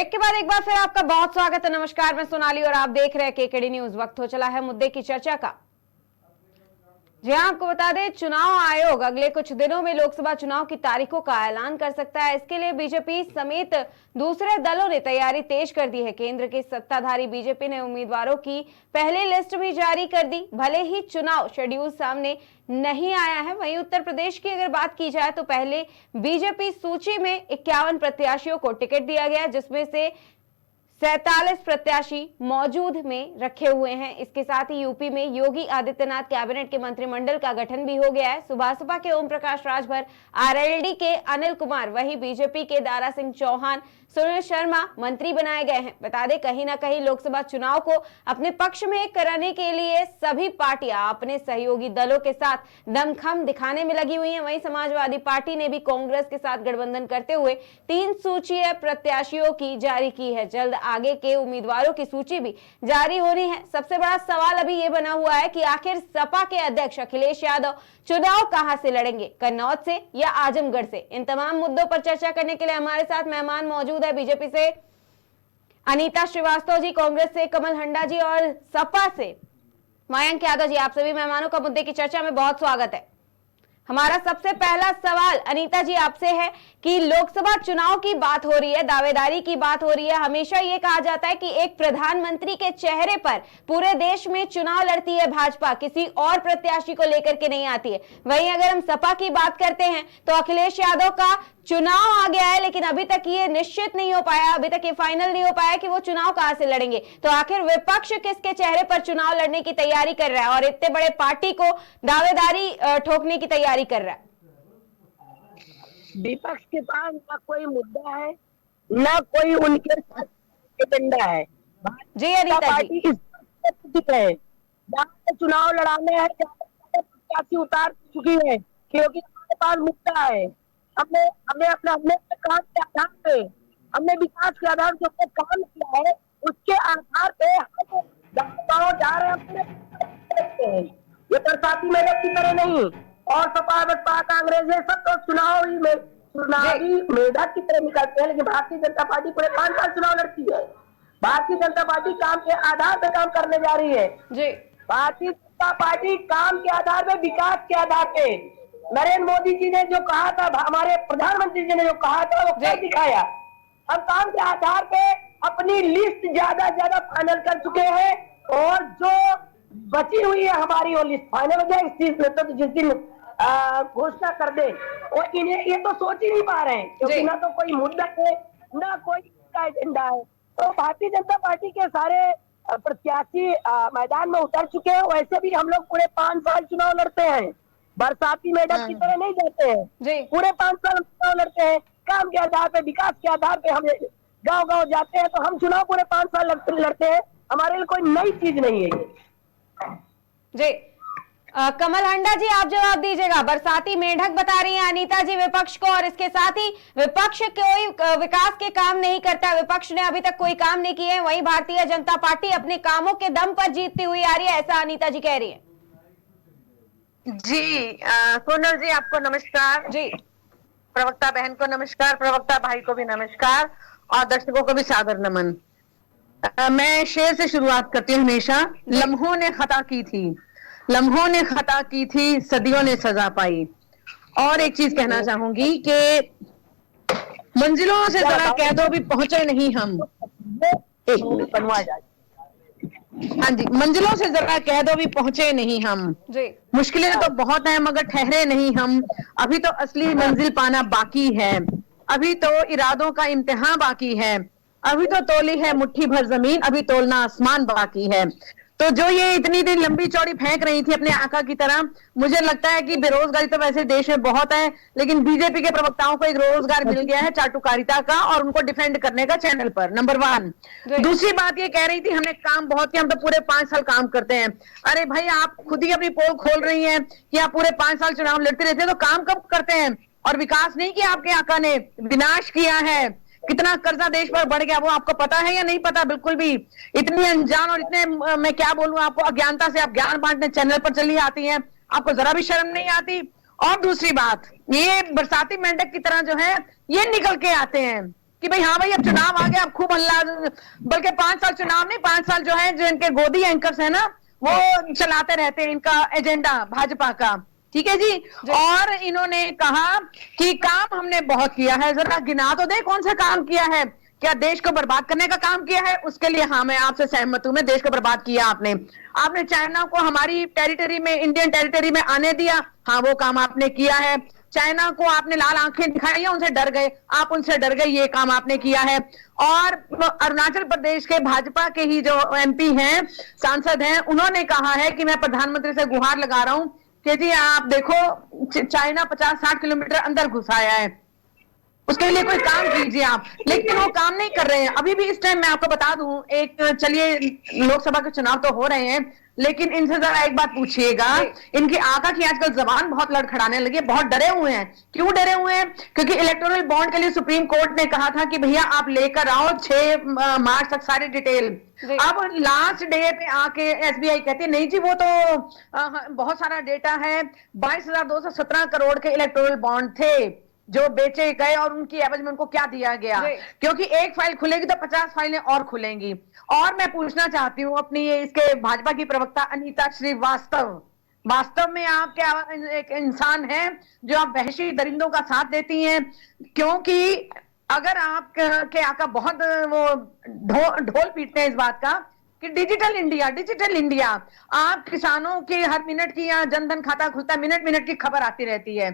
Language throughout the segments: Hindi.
ब्रेक के बाद एक बार फिर आपका बहुत स्वागत है। नमस्कार, मैं सोनाली और आप देख रहे हैं केकेडी न्यूज। वक्त हो चला है मुद्दे की चर्चा का। जी हाँ, आपको बता दें, चुनाव आयोग अगले कुछ दिनों में लोकसभा चुनाव की तारीखों का ऐलान कर सकता है। इसके लिए बीजेपी समेत दूसरे दलों ने तैयारी तेज कर दी है। केंद्र की सत्ताधारी बीजेपी ने उम्मीदवारों की पहली लिस्ट भी जारी कर दी। भले ही चुनाव शेड्यूल सामने नहीं आया है, वहीं उत्तर प्रदेश की अगर बात की जाए तो पहले बीजेपी सूची में 51 प्रत्याशियों को टिकट दिया गया, जिसमें से 47 प्रत्याशी मौजूद में रखे हुए हैं। इसके साथ ही यूपी में योगी आदित्यनाथ कैबिनेट के मंत्रिमंडल का गठन भी हो गया है। सुभाषपा के ओम प्रकाश राजभर, आरएलडी के अनिल कुमार, वहीं बीजेपी के दारा सिंह चौहान, सुनील शर्मा मंत्री बनाए गए हैं। बता दें, कहीं ना कहीं लोकसभा चुनाव को अपने पक्ष में कराने के लिए सभी पार्टियां अपने सहयोगी दलों के साथ दमखम दिखाने में लगी हुई हैं। वहीं समाजवादी पार्टी ने भी कांग्रेस के साथ गठबंधन करते हुए 3 सूचियां प्रत्याशियों की जारी की है। जल्द आगे के उम्मीदवारों की सूची भी जारी होनी है। सबसे बड़ा सवाल अभी ये बना हुआ है कि आखिर सपा के अध्यक्ष अखिलेश यादव चुनाव कहां से लड़ेंगे, कन्नौज से या आजमगढ़ से। इन तमाम मुद्दों पर चर्चा करने के लिए हमारे साथ मेहमान मौजूद है। बीजेपी से अनीता श्रीवास्तव जी, कांग्रेस से कमल हंडा जी और सपा से मयंक यादव जी। आप सभी मेहमानों का मुद्दे की चर्चा में बहुत स्वागत है। हमारा सबसे पहला सवाल अनीता जी आपसे है कि लोकसभा चुनाव की बात हो रही है, दावेदारी की बात हो रही है। हमेशा ये कहा जाता है कि एक प्रधानमंत्री के चेहरे पर पूरे देश में चुनाव लड़ती है भाजपा, किसी और प्रत्याशी को लेकर के नहीं आती है। वहीं अगर हम सपा की बात करते हैं तो अखिलेश यादव का चुनाव आ गया है, लेकिन अभी तक ये निश्चित नहीं हो पाया, अभी तक ये फाइनल नहीं हो पाया कि वो चुनाव कहां से लड़ेंगे। तो आखिर विपक्ष किसके चेहरे पर चुनाव लड़ने की तैयारी कर रहा है और इतने बड़े पार्टी को दावेदारी ठोकने की तैयारी कर रहा है? विपक्ष के पास ना कोई मुद्दा है, ना कोई उनके साथ एजेंडा है। जी अनीता जी, है जहाँ चुनाव लड़ाने हैं, प्रत्याशी उतार चुकी है, क्योंकि हमारे पास मुद्दा है। हमने हमने काम के आधार पे, हमने विकास के आधार पे अपने काम किया है, उसके आधार पे हम गाँव जा रहे हैं। ये बरसाती मेले की तरह नहीं। और सपा बसपा कांग्रेस ये सब तो चुनावी मेढक की तरह निकलते हैं, लेकिन भारतीय जनता पार्टी पूरे 5 साल चुनाव लड़ती है। भारतीय जनता पार्टी काम के आधार पे काम करने जा रही है। भारतीय जनता पार्टी काम के आधार पे, विकास के आधार पे। नरेंद्र मोदी जी ने जो कहा था, हमारे प्रधानमंत्री जी ने जो कहा था, वो क्या दिखाया। हम काम के आधार पे अपनी लिस्ट ज्यादा फाइनल कर चुके हैं, और जो बची हुई है हमारी वो लिस्ट फाइनल हो जाए इस चीज में, तो जिस दिन घोषणा कर दे। और इन्हें ये तो सोच ही नहीं पा रहे हैं, क्योंकि ना तो कोई मुद्दा है, ना कोई एजेंडा है। तो भारतीय जनता पार्टी के सारे प्रत्याशी मैदान में उतर चुके हैं। वैसे भी हम लोग पूरे 5 साल चुनाव लड़ते हैं, बरसाती मेढक की तरह नहीं जाते हैं। पूरे 5 साल चुनाव लड़ते हैं, काम के आधार पे, विकास के आधार पे। हम गांव जाते हैं तो हम चुनाव पूरे 5 साल लड़ते हैं। हमारे लिए कोई नई चीज नहीं है जी। कमल हंडा जी, आप जवाब दीजिएगा। बरसाती मेढक बता रही हैं अनीता जी विपक्ष को, और इसके साथ ही विपक्ष कोई विकास के काम नहीं करता, विपक्ष ने अभी तक कोई काम नहीं किए हैं। वहीं भारतीय जनता पार्टी अपने कामों के दम पर जीतती हुई आ रही है, ऐसा अनीता जी कह रही है। जी सोनल जी, आपको नमस्कार जी। प्रवक्ता बहन को नमस्कार, प्रवक्ता भाई को भी नमस्कार, और दर्शकों को भी सादर नमन। मैं शेर से शुरुआत करती हूँ हमेशा। लम्हों ने खता की थी, लम्हों ने खता की थी, सदियों ने सजा पाई। और एक चीज कहना चाहूंगी कि मंजिलों से जरा कह दो भी पहुंचे नहीं हम। हाँ जी, मंजिलों से जरा कह दो भी पहुंचे नहीं हम। मुश्किलें तो बहुत हैं मगर ठहरे नहीं हम। अभी तो असली मंजिल पाना बाकी है, अभी तो इरादों का इम्तिहान बाकी है। अभी तो तोली है मुट्ठी भर जमीन, अभी तोलना आसमान बाकी है। तो जो ये इतनी दिन लंबी चौड़ी फेंक रही थी अपने आका की तरह, मुझे लगता है कि बेरोजगारी तो वैसे देश में बहुत है, लेकिन बीजेपी के प्रवक्ताओं को एक रोजगार मिल गया है चाटुकारिता का, और उनको डिफेंड करने का चैनल पर, नंबर 1। दूसरी बात ये कह रही थी हमने काम बहुत किया, हम तो पूरे 5 साल काम करते हैं। अरे भाई, आप खुद ही अपनी पोल खोल रही हैं कि आप पूरे 5 साल चुनाव लड़ते रहते हैं, तो काम कब करते हैं? और विकास नहीं किया आपके आका ने, विनाश किया है। कितना कर्जा देश पर बढ़ गया वो आपको पता है या नहीं पता? बिल्कुल भी। इतनी अनजान और इतने, मैं क्या बोलूं आपको, अज्ञानता से आप ज्ञान बांटने चैनल पर चली आती हैं, आपको जरा भी शर्म नहीं आती। और दूसरी बात, ये बरसाती मेंढक की तरह जो है ये निकल के आते हैं कि भाई हाँ भाई अब चुनाव आ गया, अब खूब हल्ला, बल्कि 5 साल चुनाव नहीं, 5 साल जो है, जो इनके गोदी एंकर्स है ना, वो चलाते रहते हैं इनका एजेंडा भाजपा का। ठीक है जी। और इन्होंने कहा कि काम हमने बहुत किया है, जरा गिना तो दे कौन सा काम किया है। क्या देश को बर्बाद करने का काम किया है? उसके लिए हाँ, मैं आपसे सहमत हूं, मैं देश को बर्बाद किया आपने चाइना को हमारी टेरिटरी में, इंडियन टेरिटरी में आने दिया, हाँ वो काम आपने किया है। चाइना को आपने लाल आंखें दिखाई, उनसे डर गए, आप उनसे डर गए, ये काम आपने किया है। और अरुणाचल प्रदेश के भाजपा के ही जो एमपी हैं, सांसद हैं, उन्होंने कहा है कि मैं प्रधानमंत्री से गुहार लगा रहा हूं कि जी आप देखो चाइना 50-60 किलोमीटर अंदर घुस आया है, उसके लिए कोई काम कीजिए आप। लेकिन वो काम नहीं कर रहे हैं अभी भी। इस टाइम मैं आपको बता दूं, एक चलिए लोकसभा के चुनाव तो हो रहे हैं, लेकिन इनसे जरा एक बात पूछिएगा, इनकी आका की आजकल जबान बहुत लड़खड़ाने लगी है, बहुत डरे हुए हैं। क्यों डरे हुए हैं? क्योंकि इलेक्टोरल बॉन्ड के लिए सुप्रीम कोर्ट ने कहा था कि भैया आप लेकर आओ 6 मार्च तक सारी डिटेल। अब लास्ट डे पे आके एसबीआई कहती है नहीं जी वो तो बहुत सारा डेटा है, 22,217 करोड़ के इलेक्टोरल बॉन्ड थे जो बेचे गए, और उनकी एवज में उनको क्या दिया गया, क्योंकि एक फाइल खुलेगी तो 50 फाइलें और खुलेंगी। और मैं पूछना चाहती हूँ अपनी इसके भाजपा की प्रवक्ता अनीता श्रीवास्तव, वास्तव में आप क्या एक इंसान हैं जो आप वहशी दरिंदों का साथ देती हैं? क्योंकि अगर आप के आका बहुत वो ढोल पीटते हैं इस बात का कि डिजिटल इंडिया, आप किसानों के हर मिनट की, या जनधन खाता खुलता है, मिनट की खबर आती रहती है,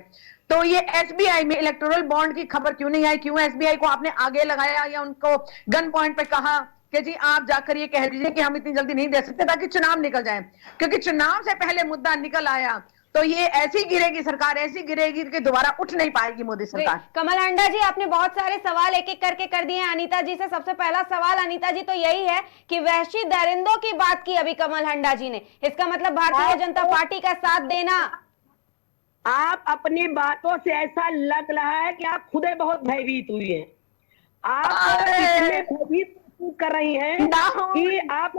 तो ये एसबीआई में इलेक्टोरल बॉन्ड की खबर क्यों नहीं आई? क्यों एसबीआई को आपने आगे लगाया या उनको गन पॉइंट पे कहा कि जी आप जाकर ये कह दीजिए कि हम इतनी जल्दी नहीं दे सकते ताकि चुनाव निकल जाए? क्योंकि चुनाव से पहले मुद्दा निकल आया तो ये ऐसी गिरेगी सरकार, ऐसी गिरेगी कि दोबारा उठ नहीं पाएगी मोदी सरकार। कमल हांडा जी, आपने बहुत सारे सवाल एक एक करके कर दिए हैं अनीता जी से। सबसे पहला सवाल अनीता जी तो यही है कि वहशी दरिंदों की बात की अभी कमल हांडा जी ने, इसका मतलब भारतीय जनता पार्टी का साथ देना। आप अपनी बातों से ऐसा लग रहा है कि आप खुदे बहुत भयभीत हुई हैं। आप इतने भयभीत कर रही हैं कि आप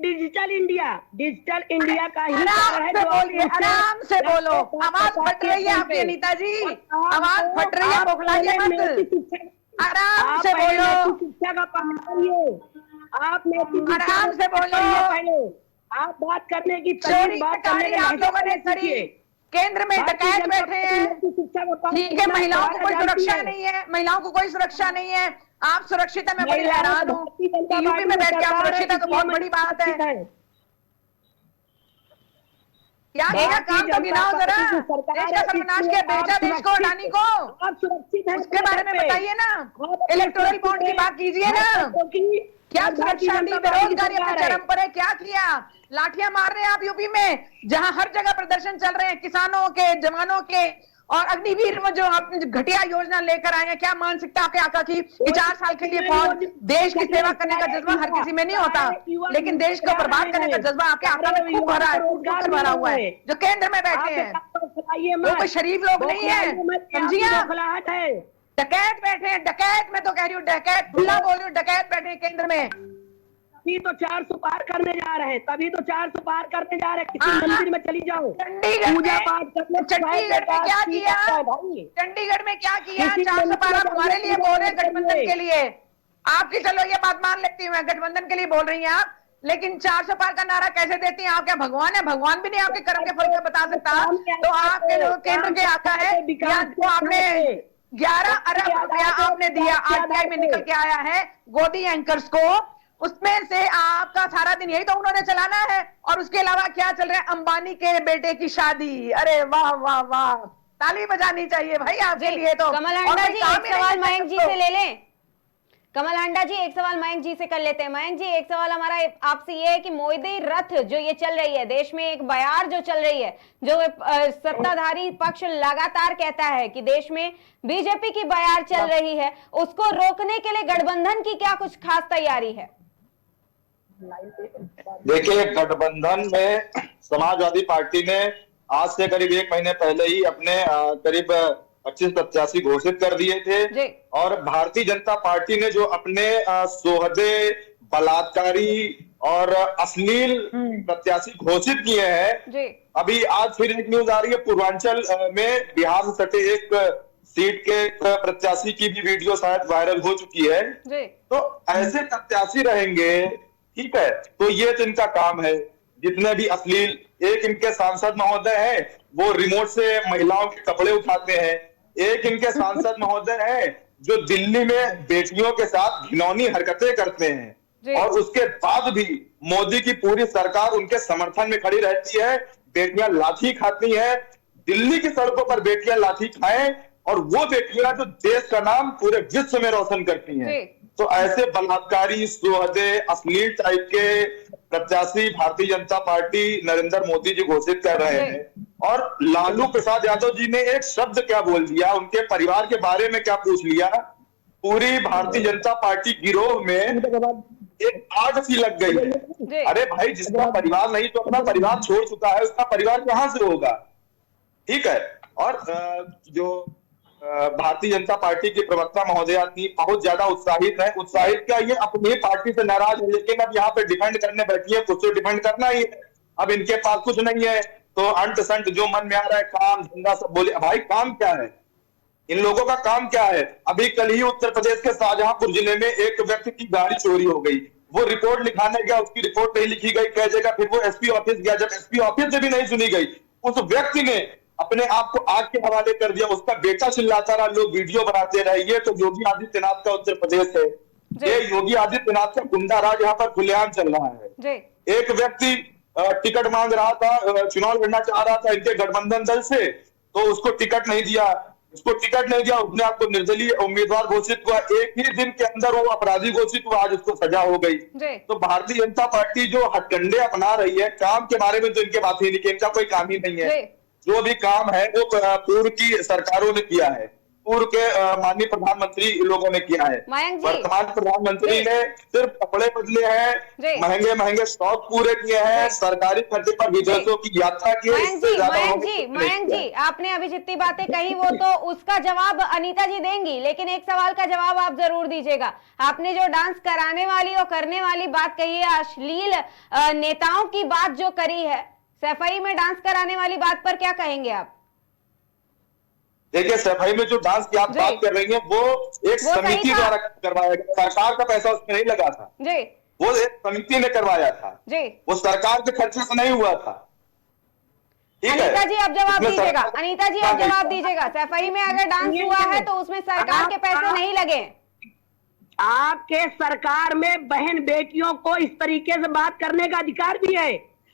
डिजिटल इंडिया का ही आराम से बोलो, आवाज फट रही है आपकी अनीता जी, आवाज फट रही है, बौखलाइए मत, आराम से बोलो, शिक्षा का पालन करिए, आप आराम से बोलो, पहले आप बात करने की बात करने आप लोगों ने करी। केंद्र में डकैत बैठे हैं, ठीक है, महिलाओं को कोई सुरक्षा नहीं है, महिलाओं को कोई सुरक्षा नहीं है, आप सुरक्षित है, मैं बड़ी हैरान हूँ। यूपी में बैठ के आप सुरक्षित है तो बहुत बड़ी बात है। क्या किया काम तो गिनाओ जरा, देश का सर्वनाश किया, बेचा देश को, अडानी को, उसके बारे में बताइए ना, इलेक्टोरल बॉन्ड की बात कीजिए ना, क्या सुरक्षा दी, बेरोजगारी अपने चरम पर है, क्या किया? लाठियां मार रहे हैं आप यूपी में, जहां हर जगह प्रदर्शन चल रहे हैं किसानों के, जवानों के, और अग्निवीर में जो आप घटिया योजना लेकर आए हैं। क्या मानसिकता आपके आका की 4 साल के लिए फौज, देश की सेवा करने का जज्बा हर किसी में नहीं होता, लेकिन देश को बर्बाद करने का जज्बा आपके आका में खूब भरा है, भरा हुआ है, जो केंद्र में बैठे हैं वो कोई शरीफ लोग नहीं है, समझिए। डकैत बैठे हैं, डकैत में तो कह रही हूँ, डकैत खुला बोल रही हूँ, डकैत बैठे हैं केंद्र में। तभी तो 400 पार करने जा रहे हैं, तभी तो 400 पार करने जा रहे हैं। किसी मंदिर में चली जाओ, पूजा पाठ करने। चंडीगढ़ में क्या किया? चंडीगढ़ में क्या किया? 400 पार आप हमारे लिए बोल रहे हैं, गठबंधन के लिए। आपकी चलो ये बात मान लेती हूँ, गठबंधन के लिए बोल रही हैं आप, लेकिन 400 पार का नारा कैसे देती हैं? आप क्या भगवान है? भगवान भी नहीं आपके कर्म के फल का बता सकता। तो आपके जो केंद्र के आका है, तो आपने 11 अरब रुपया आपने दिया, आरटीआई में निकल के आया है गोदी एंकर्स को, उसमें से आपका सारा दिन यही तो उन्होंने चलाना है। और उसके अलावा क्या चल रहा है? अंबानी के बेटे की शादी। अरे वाह वाह वाह, ताली बजानी चाहिए भाई आपके लिए। तो कमल हांडा जी एक सवाल मयंक जी से ले लें। कमल हांडा जी एक सवाल मयंक जी से कर लेते हैं। मयंक जी एक सवाल हमारा आपसे ये है कि मोदी रथ जो ये चल रही है, देश में एक बयार जो चल रही है, जो सत्ताधारी पक्ष लगातार कहता है कि देश में बीजेपी की बयार चल रही है, उसको रोकने के लिए गठबंधन की क्या कुछ खास तैयारी है? देखिए, गठबंधन में समाजवादी पार्टी ने आज से करीब 1 महीने पहले ही अपने करीब 25 प्रत्याशी घोषित कर दिए थे, और भारतीय जनता पार्टी ने जो अपने सोहदे, बलात्कारी और अश्लील प्रत्याशी घोषित किए हैं। अभी आज फिर एक न्यूज आ रही है, पूर्वांचल में बिहार से सटे एक सीट के प्रत्याशी की भी वीडियो शायद वायरल हो चुकी है। तो ऐसे प्रत्याशी रहेंगे, ठीक है, तो ये तो इनका काम है। जितने भी अश्लील, एक इनके सांसद महोदय हैं, वो रिमोट से महिलाओं के कपड़े उठाते हैं। एक इनके सांसद महोदय हैं जो दिल्ली में बेटियों के साथ घिनौनी हरकतें करते हैं, और उसके बाद भी मोदी की पूरी सरकार उनके समर्थन में खड़ी रहती है। बेटियां लाठी खाती हैं, दिल्ली की सड़कों पर बेटियां लाठी खाएं, और वो बेटियां जो देश का नाम पूरे विश्व में रोशन करती हैं। तो ऐसे बलात्कारी, सुहदे, अश्लील टाइप के प्रत्याशी भारतीय जनता पार्टी नरेंद्र मोदी जी घोषित कर रहे हैं। और लालू प्रसाद यादव जी ने एक शब्द क्या बोल दिया, उनके परिवार के बारे में क्या पूछ लिया, पूरी भारतीय जनता पार्टी गिरोह में एक आग सी लग गई है। अरे भाई, जिसका परिवार नहीं तो अपना परिवार छोड़ चुका है, उसका परिवार कहां से होगा? ठीक है। और जो भारतीय जनता पार्टी की प्रवक्ता महोदया थी, बहुत ज्यादा उत्साहित है। उत्साहित क्या, ये अपनी पार्टी से नाराज है, लेकिन अब यहाँ पे डिफेंड करने बैठी है, कुछ तो डिफेंड करना ही है। अब इनके पास कुछ नहीं है, तो अंट संट जो मन में आ रहा है, काम धंधा सब बोले। भाई काम क्या है इन लोगों का? काम क्या है? अभी कल ही उत्तर प्रदेश के शाहजहांपुर जिले में एक व्यक्ति की गाड़ी चोरी हो गई। वो रिपोर्ट लिखाने गया, उसकी रिपोर्ट नहीं लिखी गई, कह देगा। फिर वो एसपी ऑफिस गया, जब एसपी ऑफिस से भी नहीं सुनी गई, उस व्यक्ति ने अपने आप को आग के हवाले कर दिया। उसका बेटा चिल्लाता रहा, लोग वीडियो बनाते रहे। ये तो योगी आदित्यनाथ का उत्तर प्रदेश है। ये योगी आदित्यनाथ का गुंडा राज यहाँ पर खुलेआम चल रहा है। एक व्यक्ति टिकट मांग रहा था, चुनाव लड़ना चाह रहा था इनके गठबंधन दल से, तो उसको टिकट नहीं दिया। उसने आपको निर्दलीय उम्मीदवार घोषित हुआ। एक ही दिन के अंदर वो अपराधी घोषित हुआ, आज उसको सजा हो गई। तो भारतीय जनता पार्टी जो हथकंडे अपना रही है, काम के बारे में तो इनके बात ही नहीं, कि इनका कोई काम ही नहीं है। जो भी काम है वो पूर्व की सरकारों ने किया है, पूर्व के माननीय प्रधानमंत्री लोगों ने किया है। वर्तमान प्रधानमंत्री ने सिर्फ कपड़े बदले हैं, महंगे महंगे शौक पूरे किए हैं, सरकारी खर्चे पर विदेशों की यात्रा की है। मयंक जी, आपने अभी जितनी बातें कही वो तो उसका जवाब अनीता जी देंगी, लेकिन एक सवाल का जवाब आप जरूर दीजिएगा। आपने जो डांस कराने वाली और करने वाली बात कही है, अश्लील नेताओं की बात जो करी है, सफाई में डांस कराने वाली बात पर क्या कहेंगे आप? देखिए, सफाई में जो डांस की आप बात कर रही हैं, वो एक समिति द्वारा करवाया गया, सरकार का पैसा उसमें नहीं लगा था जी। वो एक समिति ने करवाया था जी, वो सरकार के खर्चे से नहीं हुआ था। अनीता जी आप जवाब दीजिएगा, अनीता जी आप जवाब दीजिएगा। सफाई में अगर डांस हुआ है तो उसमें सरकार के पैसे नहीं लगे। आपके सरकार में बहन बेटियों को इस तरीके से बात करने का अधिकार भी है।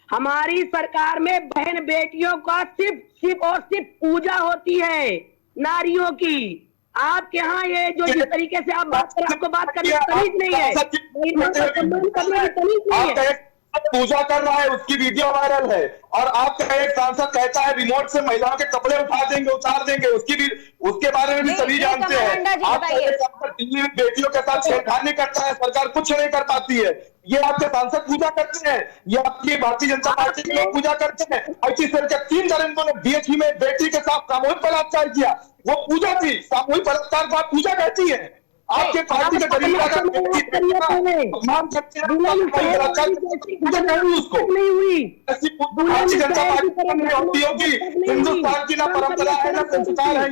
हमारी सरकार में बहन बेटियों का सिर्फ और सिर्फ पूजा होती है नारियों की। आपके यहाँ ये जो जिस तरीके से आप बात कर, आपको बात करने की तमीज नहीं है, तमीज नहीं है। पूजा कर रहा है, उसकी वीडियो वायरल है, और आपका एक सांसद कहता है रिमोट से महिलाओं के कपड़े उठा देंगे, उतार देंगे, उसके बारे में भी सभी जानते हैं। आप दिल्ली में बेटियों के साथ छेड़खानी करता है, सरकार कुछ नहीं कर पाती है। ये आपके सांसद पूजा करते हैं, ये आपकी भारतीय जनता पार्टी के लोग पूजा करते हैं। 3 दरिंदों ने बीएचयू में बेटी के साथ सामूहिक बलात्कार किया, वो पूजा थी। सामूहिक बलात्कार को आप पूजा कहती है? आपके पार्टी के गरीब का मान सकते हैं उसको नहीं हुई। भारतीय जनता पार्टी होगी, हिंदुस्तान की ना परंपरा है ना संस्कार है।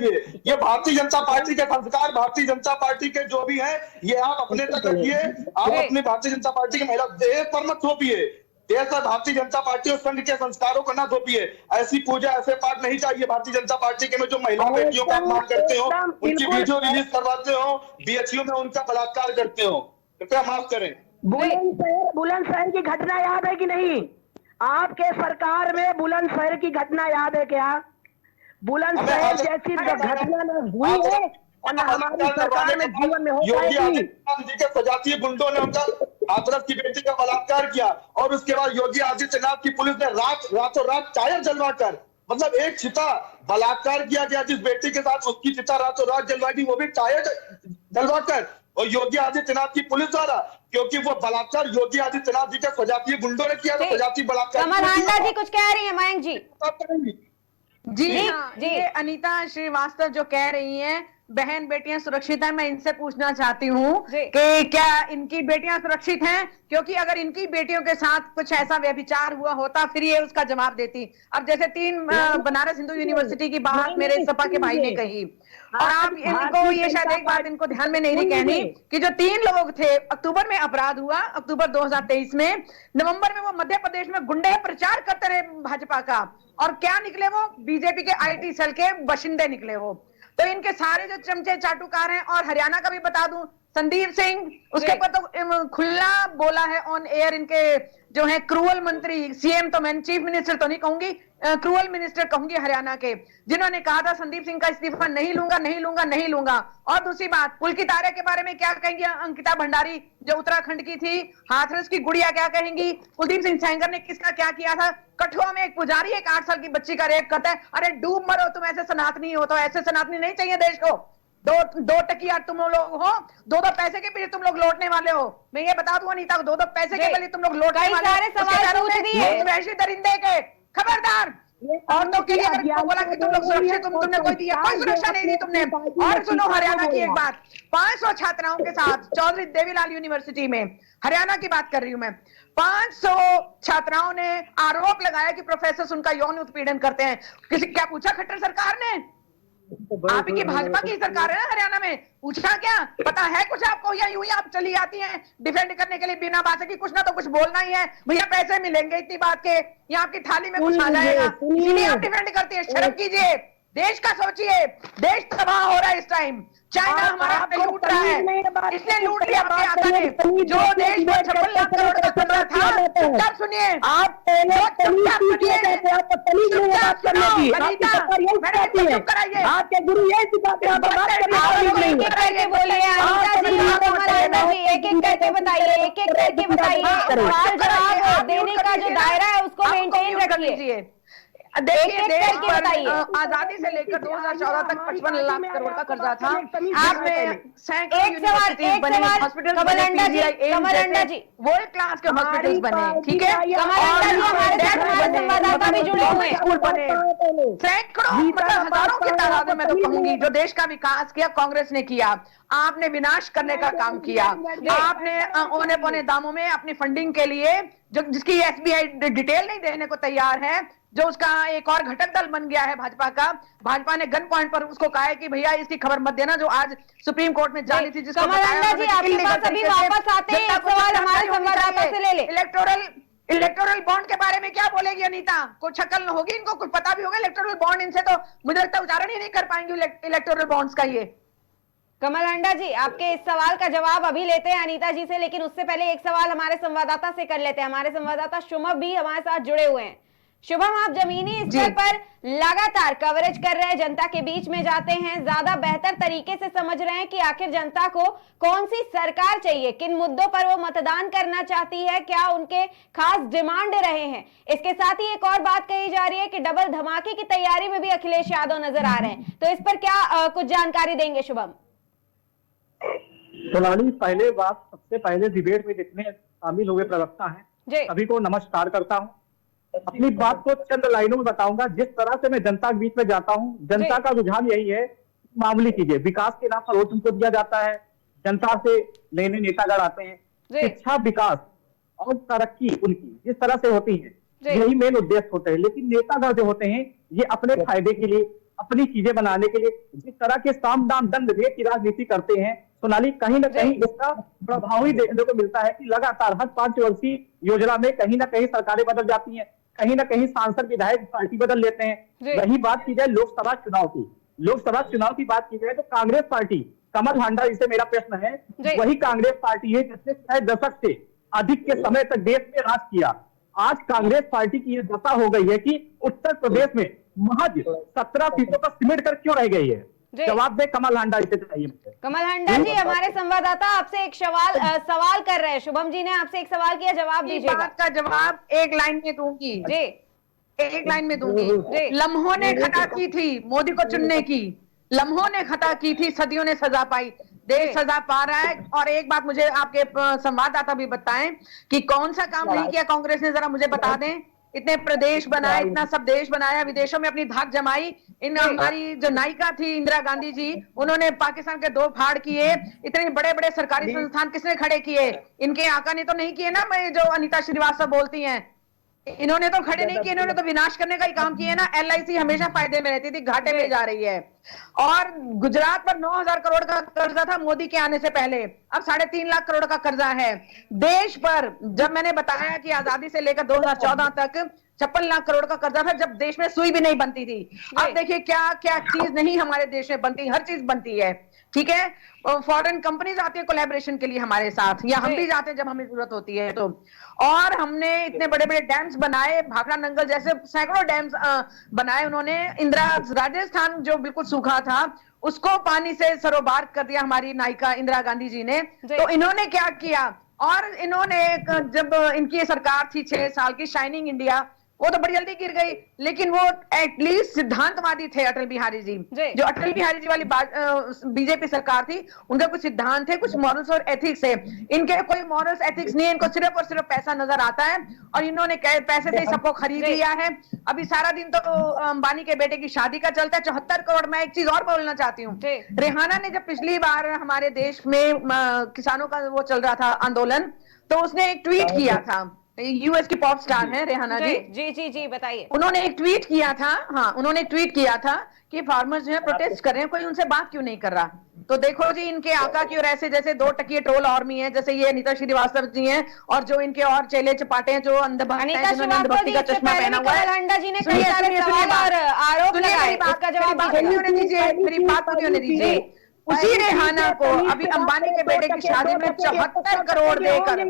ये भारतीय जनता पार्टी के संस्कार, भारतीय जनता पार्टी के जो भी है, ये आप अपने तक रखिए। आप अपनी भारतीय जनता पार्टी की महिला देश पर मत थोपिए। देश और भारतीय जनता पार्टी और संघ के संस्कारों को ना थोपिए। ऐसी पूजा, ऐसे पाठ नहीं चाहिए भारतीय जनता पार्टी के में जो महिला बेटियों का अपमान करते हो, उनकी वीडियो रिलीज करवाते हो, बीएचयू में उनका बलात्कार करते हो। कृपया माफ करें। बुलंदशहर की घटना याद है कि नहीं? आपके सरकार में बुलंदशहर की घटना याद है क्या? बुलंदशहर जैसी घटना न हुई है और हमारी सरकार में जीवन में हो पाएगी। जी के सजातीय गुंडों ने उनका हाथरस की बेटी का बलात्कार किया, और उसके बाद योगी आदित्यनाथ की पुलिस ने रातों रात टायर जलवाकर, मतलब एक चिता बलात्कार किया गया जिस बेटी के साथ, उसकी चिता रातों रात जलवाई थी, वो भी टायर जलवाकर, और योगी आदित्यनाथ की पुलिस द्वारा, क्योंकि वो बलात्कार योगी आदित्यनाथ जी के सजातीय गुंडों ने किया था। सजातीय बलात्कार कमल हांडा जी कुछ कह रही है मयंक जी? जी हाँ, ये अनीता श्रीवास्तव जो कह रही हैं, बहन बेटियां सुरक्षित हैं, मैं इनसे पूछना चाहती हूँ कि क्या इनकी बेटियां सुरक्षित हैं? क्योंकि अगर इनकी बेटियों के साथ कुछ ऐसा व्यभिचार हुआ होता फिर ये उसका जवाब देती। अब जैसे 3 बनारस हिंदू यूनिवर्सिटी की बात मेरे सपा के भाई ने कही, और आप इनको ये शायद एक बात इनको ध्यान में नहीं कहनी कि जो 3 लोग थे, अक्टूबर में अपराध हुआ, अक्टूबर 2023 में, नवंबर में वो मध्य प्रदेश में गुंडे प्रचार करते रहे भाजपा का, और क्या निकले वो? बीजेपी के आईटी सेल के बशिंदे निकले वो। तो इनके सारे जो चमचे चाटुकार हैं, और हरियाणा का भी बता दूं, संदीप सिंह, उसके ऊपर तो खुला बोला है ऑन एयर इनके जो है क्रूअल मंत्री, सीएम तो मैं चीफ मिनिस्टर तो नहीं कहूंगी, क्रूअल मिनिस्टर कहूंगी हरियाणा के, जिन्होंने कहा था संदीप सिंह का इस्तीफा नहीं लूंगा नहीं लूंगा नहीं लूंगा। और दूसरी बात, पुलकित आर्य के बारे में क्या कहेंगी अंकिता भंडारी जो उत्तराखंड की थी, हाथरस की गुड़िया क्या कहेंगी? कुलदीप सिंह सेंगर ने किसका क्या किया था? कठुआ में एक पुजारी एक 8 साल की बच्ची का रेप करता है। अरे डूब मरो तुम, ऐसे सनातनी हो तो, ऐसे सनातनी नहीं चाहिए देश को। दो टकिया तुम लोग हो, 2 पैसे के पीछे तुम लोग लौटने वाले हो। मैं ये बता दूं अनीता को, 2 पैसे के लिए तुम लोग लौटने वाले हो। वैसे दरिंदे के खबरदार। औरतों के लिए अगर बोला कि तुम लोग सुरक्षित, तुमने कोई दिया, कोई सुरक्षा नहीं दी तुमने। और सुनो हरियाणा की एक बात, 500 छात्राओं के साथ चौधरी देवीलाल यूनिवर्सिटी में, हरियाणा की बात कर रही हूं मैं, 500 छात्राओं ने आरोप लगाया कि प्रोफेसर उनका यौन उत्पीड़न करते हैं। किसी क्या पूछा खट्टर सरकार ने? आपकी भाजपा की सरकार है ना हरियाणा में, पूछा क्या? पता है कुछ आपको, या यूं ही आप चली आती हैं डिफेंड करने के लिए बिना बात की? कुछ ना तो कुछ बोलना ही है, भैया पैसे मिलेंगे इतनी बात के, या आपकी थाली में कुछ आ जाएगा, इसीलिए आप डिफेंड करती है। शर्म कीजिए, देश का सोचिए, देश तबाह हो रहा है इस टाइम। चाइना हमारा लूट रहा है, इसने लूट लिया आपके आका ने, जो देश में 56 लाख करोड़ का कर्जा था। चुपचाप सुनिए, आप चुप कराइए, आपके गुरु यही सिखाते हैं। एक एक करके बताइए, एक एक करके बताइए, सवाल जवाब देने का जो दायरा है उसको मेंटेन रखिए। देखिए, देश पर आजादी से लेकर 2014 तक 55 लाख करोड़ का कर्जा था। आपने एक सवाल हॉस्पिटल बने, वर्ल्ड क्लास के हॉस्पिटल्स बने, ठीक है, संवाददाता भी जुड़े हुए, स्कूल बने, सैकड़ों मतलब हजारों की तादाद में मैं तो कहूंगी जो देश का विकास किया कांग्रेस ने किया। आपने विनाश करने का काम किया। आपने औने पौने दामों में अपनी फंडिंग के लिए, जो जिसकी एसबीआई डिटेल नहीं देने को तैयार है, जो उसका एक और घटक दल बन गया है भाजपा का, भाजपा ने गन पॉइंट पर उसको कहा है कि भैया इसकी खबर मत देना, जो आज सुप्रीम कोर्ट में जानी थी, जिसको इलेक्टोरल बॉन्ड के बारे में क्या बोलेगी अनीता? कुछ शक्ल न होगी इनको, कुछ पता भी होगा इलेक्टोरल बॉन्ड, इनसे तो मुझे लगता है उच्चारण ही नहीं कर पाएंगे इलेक्टोरल बॉन्ड्स का। ये कमल हंडा जी, आपके इस सवाल का जवाब अभी लेते हैं अनीता जी से, लेकिन उससे पहले एक सवाल हमारे संवाददाता से कर लेते हैं। हमारे संवाददाता शुभम भी हमारे साथ जुड़े हुए हैं। शुभम, आप जमीनी स्तर पर लगातार कवरेज कर रहे हैं, जनता के बीच में जाते हैं, ज्यादा बेहतर तरीके से समझ रहे हैं कि आखिर जनता को कौन सी सरकार चाहिए, किन मुद्दों पर वो मतदान करना चाहती है, क्या उनके खास डिमांड रहे हैं। इसके साथ ही एक और बात कही जा रही है कि डबल धमाके की तैयारी में भी अखिलेश यादव नजर आ रहे हैं, तो इस पर क्या कुछ जानकारी देंगे शुभम? सोनाली, पहले बात, सबसे पहले डिबेट में जितने शामिल हुए प्रवक्ता हैं सभी को नमस्कार करता हूं। अपनी बात को चंद लाइनों में बताऊंगा। जिस तरह से मैं जनता के बीच में जाता हूं, जनता का रुझान यही है, मामूली चीजें, विकास के नाम पर वोट उनको दिया जाता है, जनता से नए नए नेतागण आते हैं, शिक्षा, विकास और तरक्की उनकी जिस तरह से होती है, यही मेन उद्देश्य होते हैं। लेकिन नेतागण जो होते हैं ये अपने फायदे के लिए, अपनी चीजें बनाने के लिए जिस तरह के साम दाम दंड भेद की राजनीति करते हैं, सोनाली, कहीं ना कहीं इसका प्रभाव ही देखने को मिलता है कि लगातार हर 5 वर्षीय योजना में कहीं ना कहीं सरकारें बदल जाती हैं, कहीं ना कहीं सांसद विधायक पार्टी बदल लेते हैं। वही बात की जाए लोकसभा चुनाव की, लोकसभा चुनाव की बात की जाए तो कांग्रेस पार्टी, कमल हंडा जी से मेरा प्रश्न है, वही कांग्रेस पार्टी है जिसने 6 दशक से अधिक के समय तक देश में राज किया। आज कांग्रेस पार्टी की यह दशा हो गई है कि उत्तर प्रदेश में महज 17 सीटों पर सिमट कर क्यों रह गई है? जवाब दे कमल हंडा जी से चाहिए मुझे। कमल हंडा जी, हमारे संवाददाता आपसे एक सवाल कर रहे हैं। शुभम जी ने आपसे एक सवाल किया, जवाब दीजिएगा। बात का जवाब एक लाइन में दूंगी जी, एक लाइन में दूंगी। लम्हों ने खता की थी मोदी को चुनने की, लम्हों ने खता की थी, सदियों ने सजा पाई, देश सजा पा रहा है। और एक बात मुझे आपके संवाददाता भी बताएं कि कौन सा काम नहीं किया कांग्रेस ने, जरा मुझे बता दें। इतने प्रदेश बनाए, इतना सब देश बनाया, विदेशों में अपनी धाक जमाई। इन हमारी जो नायिका थी इंदिरा गांधी जी, उन्होंने पाकिस्तान के दो फाड़ किए। इतने बड़े बड़े सरकारी संस्थान किसने खड़े किए? इनके आका ने तो नहीं किए ना, मैं जो अनीता श्रीवास्तव बोलती हैं, इन्होंने तो खड़े नहीं किए, इन्होंने तो विनाश करने का ही काम किया ना। LIC हमेशा फायदे में रहती थी, घाटे में जा रही है। और गुजरात पर 9,000 करोड़ का कर्जा था मोदी के आने से पहले, अब 3.5 लाख करोड़ का कर्जा है। देश पर जब मैंने बताया कि आजादी से लेकर 2014 तक 56 लाख करोड़ का कर्जा था, जब देश में सुई भी नहीं बनती थी। अब देखिए क्या क्या चीज नहीं हमारे देश में बनती, हर चीज बनती है। ठीक है, फॉरेन कंपनीज आती है कोलैबोरेशन के लिए हमारे साथ, या हम भी जाते हैं जब हमें जरूरत होती है तो। और हमने इतने बड़े बड़े डैम्स बनाए, भाखड़ा नंगल जैसे सैकड़ों डैम्स बनाए उन्होंने। इंदिरा राजस्थान जो बिल्कुल सूखा था उसको पानी से सरोबार कर दिया हमारी नायिका इंदिरा गांधी जी ने। तो इन्होंने क्या किया, और इन्होंने जब इनकी सरकार थी 6 साल की, शाइनिंग इंडिया, वो तो बड़ी जल्दी गिर गई, लेकिन वो एटलीस्ट सिद्धांतवादी थे अटल बिहारी जी। जो अटल बिहारी जी वाली बीजेपी सरकार थी, उनके कुछ सिद्धांत थे, कुछ मॉरल्स और एथिक्स है। इनके कोई मॉरल्स एथिक्स नहीं है, इनको सिर्फ और सिर्फ पैसा नजर आता है, और इन्होंने पैसे से सबको खरीद लिया है। अभी सारा दिन तो अंबानी के बेटे की शादी का चलता है, 74 करोड़। मैं एक चीज और बोलना चाहती हूँ, रेहाना ने जब पिछली बार हमारे देश में किसानों का वो चल रहा था आंदोलन, तो उसने एक ट्वीट किया था। US की पॉप स्टार है रेहाना जी। जी बताइए। उन्होंने एक ट्वीट किया था, हाँ उन्होंने ट्वीट किया था कि फार्मर्स जो है प्रोटेस्ट कर रहे हैं, कोई उनसे बात क्यों नहीं कर रहा। तो देखो जी, इनके आका की और ऐसे जैसे 2 टकिए ट्रोल आर्मी है, जैसे ये अनीता श्रीवास्तव जी हैं, और जो इनके और चेले चपाटे हैं जो अंधभक्त हैं, जिन्होंने अंधभक्ति का चश्मा पहना हुआ है। अंडा जी ने कई सारे सवाल और आरोप लगाए, इसका जवाब दीजिए, मेरी बात पूरी होने दीजिए। उसी रेहाना को अभी अंबानी के बेटे की शादी में 74 करोड़ देकर,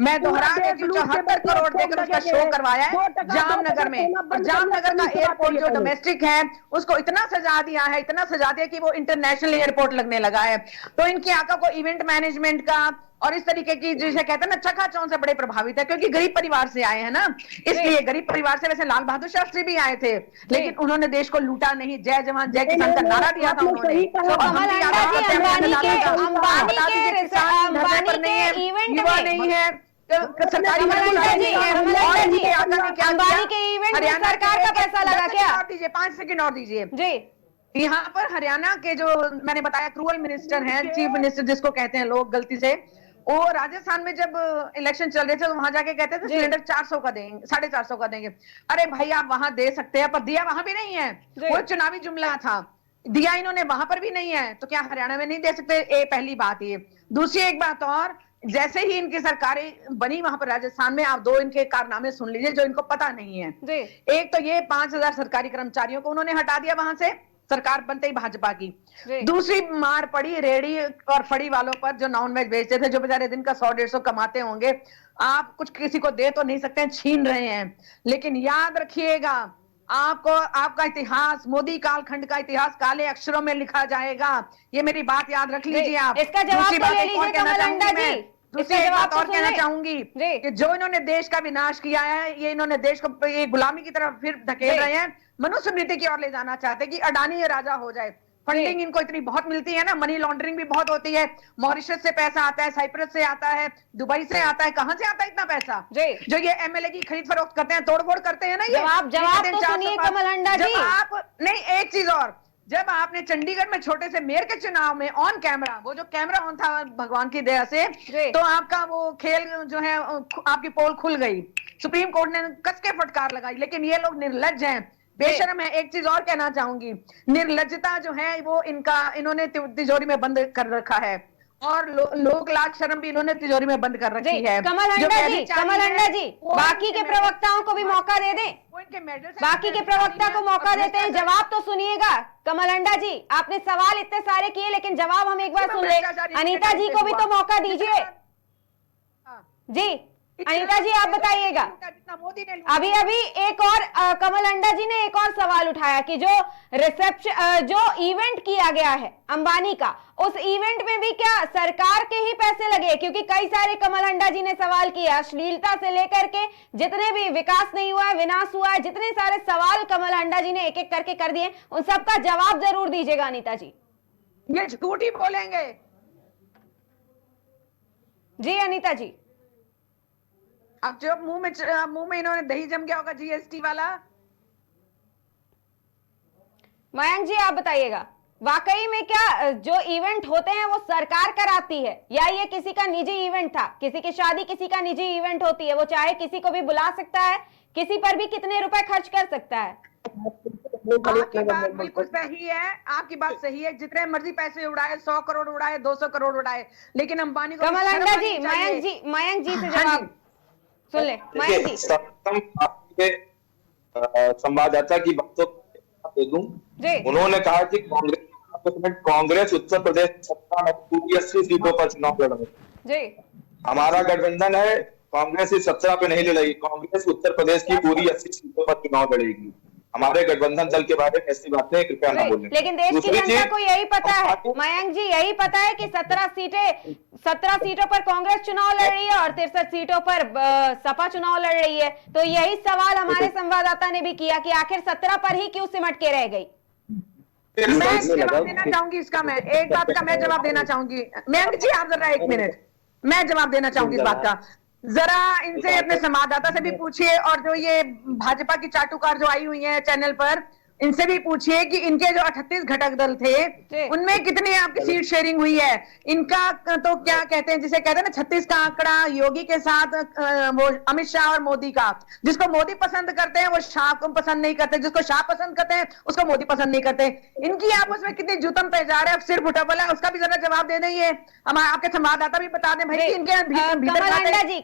मैं दोहरा देती हूँ, 74 करोड़ देकर उसका शो करवाया है जामनगर में। और जामनगर का एयरपोर्ट जो डोमेस्टिक है उसको इतना सजा दिया है, इतना सजा दिया कि वो इंटरनेशनल एयरपोर्ट लगने लगा है। तो इनके आका को इवेंट मैनेजमेंट का और इस तरीके की, जिसे कहते हैं ना, चकाचौंध से बड़े प्रभावित है, क्योंकि गरीब परिवार से आए हैं ना, इसलिए गरीब परिवार से। वैसे लाल बहादुर शास्त्री भी आए थे, लेकिन उन्होंने देश को लूटा नहीं, जय जवान जय किसान का नारा दिया था उन्होंने। युवा नहीं है, सरकारी सरकार का पैसा लगा क्या? दीजिए 5 सेकंड और दीजिए जी। यहाँ पर हरियाणा के जो मैंने बताया क्रूअल मिनिस्टर हैं, चीफ मिनिस्टर जिसको कहते हैं लोग गलती से, वो राजस्थान में जब इलेक्शन चल रहे थे तो वहां जाके कहते थे सिलेंडर 400 का देंगे, 450 का देंगे। अरे भाई आप वहां दे सकते हैं, पर दिया वहां भी नहीं है, वो चुनावी जुमला था, दिया इन्होंने वहां पर भी नहीं है, तो क्या हरियाणा में नहीं दे सकते? पहली बात ये। दूसरी एक बात और, जैसे ही इनकी सरकारें बनी वहां पर राजस्थान में, आप 2 इनके कारनामे सुन लीजिए जो इनको पता नहीं है। एक तो ये 5,000 सरकारी कर्मचारियों को उन्होंने हटा दिया वहां से, सरकार बनते ही भाजपा की। दूसरी मार पड़ी रेडी और फड़ी वालों पर जो नॉन वेज बेचते थे, जो बेचारे दिन का 100-150 कमाते होंगे। आप कुछ किसी को दे तो नहीं सकते हैं, छीन रहे हैं। लेकिन याद रखिएगा, आपको आपका इतिहास, मोदी कालखंड का इतिहास काले अक्षरों में लिखा जाएगा। ये मेरी बात याद रख लीजिए आप। इसका जवाब तो ले लीजिए कमल अंडा जी। दूसरी एक बात और कहना चाहूंगी कि जो इन्होंने देश का विनाश किया है, ये इन्होंने देश को ये गुलामी की तरफ फिर धकेल रहे हैं, मनुस्मृति की ओर ले जाना चाहते हैं कि अडानी राजा हो जाए। फंडिंग इनको इतनी बहुत मिलती है ना, मनी लॉन्ड्रिंग भी बहुत होती है। मॉरिशस से पैसा आता है, साइप्रस से आता है, दुबई से आता है, कहां से आता है इतना पैसा? जो ये MLA की खरीद फरोख्त करते हैं, तोड़फोड़ करते हैं ना, ये जवाब तो सुनिए कमल अंडा जी। आप नहीं, एक चीज और, जब आपने चंडीगढ़ में छोटे से मेयर के चुनाव में ऑन कैमरा, वो जो कैमरा ऑन था भगवान की दया से, तो आपका वो खेल जो है, आपकी पोल खुल गई, सुप्रीम कोर्ट ने कस के फटकार लगाई। लेकिन ये लोग निर्लज्ज हैं, बेशर्म है। एक चीज और कहना चाहूंगी, निर्लज्जता जो है वो इन्होंने तिजोरी में बंद कर रखा है, और लोक लाज शर्म भी इन्होंने तिजोरी में बंद कर रखी है। कमल अंडा जी, बाकी के प्रवक्ताओं को भी मौका दे दें, बाकी के प्रवक्ता को मौका देते हैं, जवाब तो सुनिएगा। कमल अंडा जी, आपने सवाल इतने सारे किए, लेकिन जवाब हम एक बार सुन ले। अनीता जी को भी तो मौका दीजिए जी। अनीता जी आप बताइएगा। अभी एक और कमल अंडा जी ने एक और सवाल उठाया कि जो रिसेप्शन, जो इवेंट किया गया है अंबानी का, उस इवेंट में भी क्या सरकार के ही पैसे लगे? क्योंकि कई सारे कमल अंडा जी ने सवाल किया, अश्लीलता से लेकर के जितने भी विकास नहीं हुआ है, विनाश हुआ है, जितने सारे सवाल कमल अंडा जी ने एक एक करके कर दिए, उन सबका जवाब जरूर दीजिएगा अनीता जी। ये झूठ ही बोलेंगे जी अनीता जी। अब जो मुंह में इन्होंने दही जम गया होगा जीएसटी वाला। मयंक जी आप बताइएगा, वाकई में क्या जो इवेंट होते हैं वो सरकार कराती है या ये किसी का निजी इवेंट था? किसी की शादी किसी का निजी इवेंट होती है, वो चाहे किसी को भी बुला सकता है, किसी पर भी कितने रुपए खर्च कर सकता है। आपकी बात बिल्कुल सही है, आपकी बात सही है, जितने मर्जी पैसे उड़ाए, 100 करोड़ उड़ाए, 200 करोड़ उड़ाए, लेकिन अंबानी को कमल हंडा जी, मयंक जी से जवाब सुन ले। मयंक जी संवाददाता की बातों दे दूं, उन्होंने कहा कि कांग्रेस उत्तर प्रदेश सत्ता में पूरी 80 सीटों पर चुनाव लड़ रही है। हमारा गठबंधन है, कांग्रेस इस 17 पे नहीं लड़ेगी, कांग्रेस उत्तर प्रदेश की पूरी 80 सीटों पर चुनाव लड़ेगी। हमारे गठबंधन दल के बारे में ऐसी बातें कृपया न बोलें। लेकिन देश की जनता को यही पता है मयंक जी, यही पता है कि 17 सीटों पर कांग्रेस चुनाव लड़ रही है और 63 सीटों पर सपा चुनाव लड़ रही है। तो यही सवाल हमारे संवाददाता ने भी किया कि आखिर 17 पर ही क्यों सिमट के रह गई। मैं जवाब देना चाहूंगी इसका, मैं एक बात का मैं जवाब देना चाहूंगी। मयंक जी आप जरा 1 मिनट, मैं जवाब देना चाहूंगी इस बात का। जरा इनसे अपने संवाददाता से भी पूछिए और जो ये भाजपा की चाटुकार जो आई हुई है चैनल पर, इनसे भी पूछिए कि इनके जो 38 घटक दल थे उनमें कितनी आपकी सीट शेयरिंग हुई है। इनका तो क्या कहते हैं, जिसे कहते हैं ना 36 का आंकड़ा, योगी के साथ वो अमित शाह और मोदी का। जिसको मोदी पसंद करते हैं वो शाह को पसंद नहीं करते, जिसको शाह पसंद करते हैं उसको मोदी पसंद नहीं करते। इनकी आपस में कितनी जुतम पेजार है, सिर फुटा बोला, उसका भी जरा जवाब दे देंगे। हम आपके संवाददाता भी बता दें भाई इनके कमल हंडा जी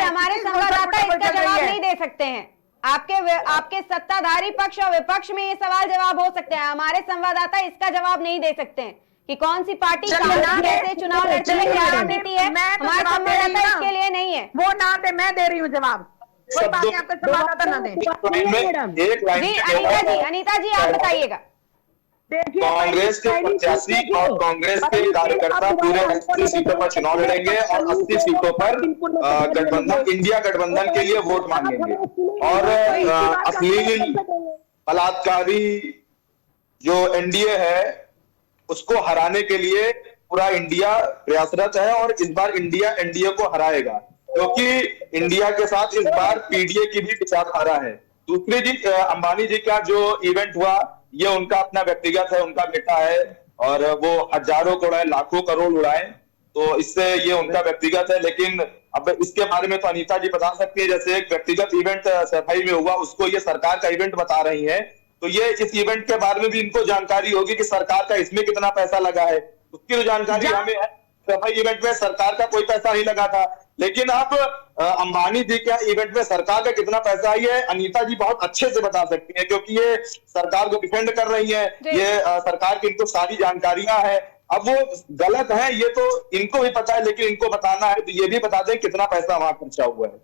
हमारे संवाददाता इसका जवाब नहीं दे सकते हैं। आपके सत्ताधारी पक्ष और विपक्ष में ये सवाल जवाब हो सकते हैं, हमारे संवाददाता इसका जवाब नहीं दे सकते हैं कि कौन सी पार्टी कैसे चुनाव लड़ती है, क्या रणनीति है। हमारे संवाददाता इसके लिए नहीं है। वो ना दे, मैं दे रही हूँ जवाब, कोई बात नहीं, आपका संवाददाता ना दे। अनीता जी आप बताइएगा। कांग्रेस के प्रत्याशी और कांग्रेस के कार्यकर्ता पूरे 80 सीटों पर चुनाव लड़ेंगे और 80 सीटों पर गठबंधन, इंडिया गठबंधन के लिए वोट मांगेंगे। और अश्लील बलात्कारी जो एनडीए है उसको हराने के लिए पूरा इंडिया प्रयासरत है और इस बार इंडिया एनडीए को हराएगा, क्योंकि इंडिया के साथ इस बार पीडीए की भी विचारधारा है। दूसरी चीज, अंबानी जी का जो इवेंट हुआ ये उनका अपना व्यक्तिगत है, उनका बेटा है और वो हजारों करोड़ लाखों करोड़ उड़ाए, तो इससे ये उनका व्यक्तिगत है। लेकिन अब इसके बारे में तो अनीता जी बता सकती है, जैसे एक व्यक्तिगत इवेंट सफाई में हुआ उसको ये सरकार का इवेंट बता रही है, तो ये इस इवेंट के बारे में भी इनको जानकारी होगी कि सरकार का इसमें कितना पैसा लगा है, उसकी जो जानकारी हमें है। सफाई इवेंट में सरकार का कोई पैसा नहीं लगा था, लेकिन अब अंबानी जी के इवेंट में सरकार का कितना पैसा आई है अनीता जी बहुत अच्छे से बता सकती हैं, क्योंकि ये सरकार को डिफेंड कर रही है, ये सरकार की इनको सारी जानकारियां है। अब वो गलत है ये तो इनको भी पता है, लेकिन इनको बताना है तो ये भी बता दें कितना पैसा वहां खर्चा हुआ है,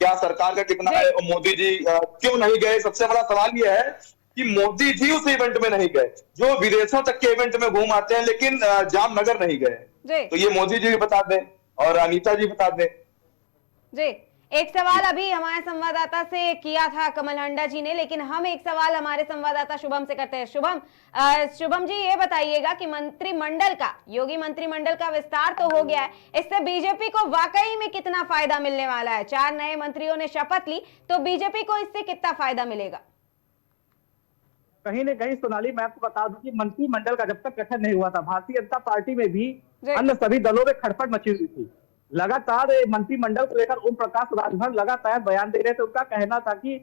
क्या सरकार का कितना है, और मोदी जी क्यों नहीं गए। सबसे बड़ा सवाल ये है कि मोदी जी उस इवेंट में नहीं गए, जो विदेशों तक के इवेंट में घूम आते हैं, लेकिन जामनगर नहीं गए, तो ये मोदी जी भी बता दें और अनीता जी बता दें। जी एक सवाल अभी हमारे संवाददाता से किया था कमल हंडा जी ने, लेकिन हम एक सवाल हमारे संवाददाता शुभम से करते हैं। शुभम जी ये बताइएगा कि मंत्रिमंडल का, योगी मंत्रिमंडल का विस्तार तो हो गया है, इससे बीजेपी को वाकई में कितना फायदा मिलने वाला है? 4 नए मंत्रियों ने शपथ ली, तो बीजेपी को इससे कितना फायदा मिलेगा? कहीं न कहीं सोनाली मैं आपको बता दूं कि मंत्रिमंडल का जब तक गठन नहीं हुआ था, भारतीय जनता पार्टी में भी अन्य सभी दलों में खटपट मची हुई थी। लगातार मंत्रिमंडल को लेकर ओम प्रकाश राजभर लगातार बयान दे रहे थे। उनका कहना था कि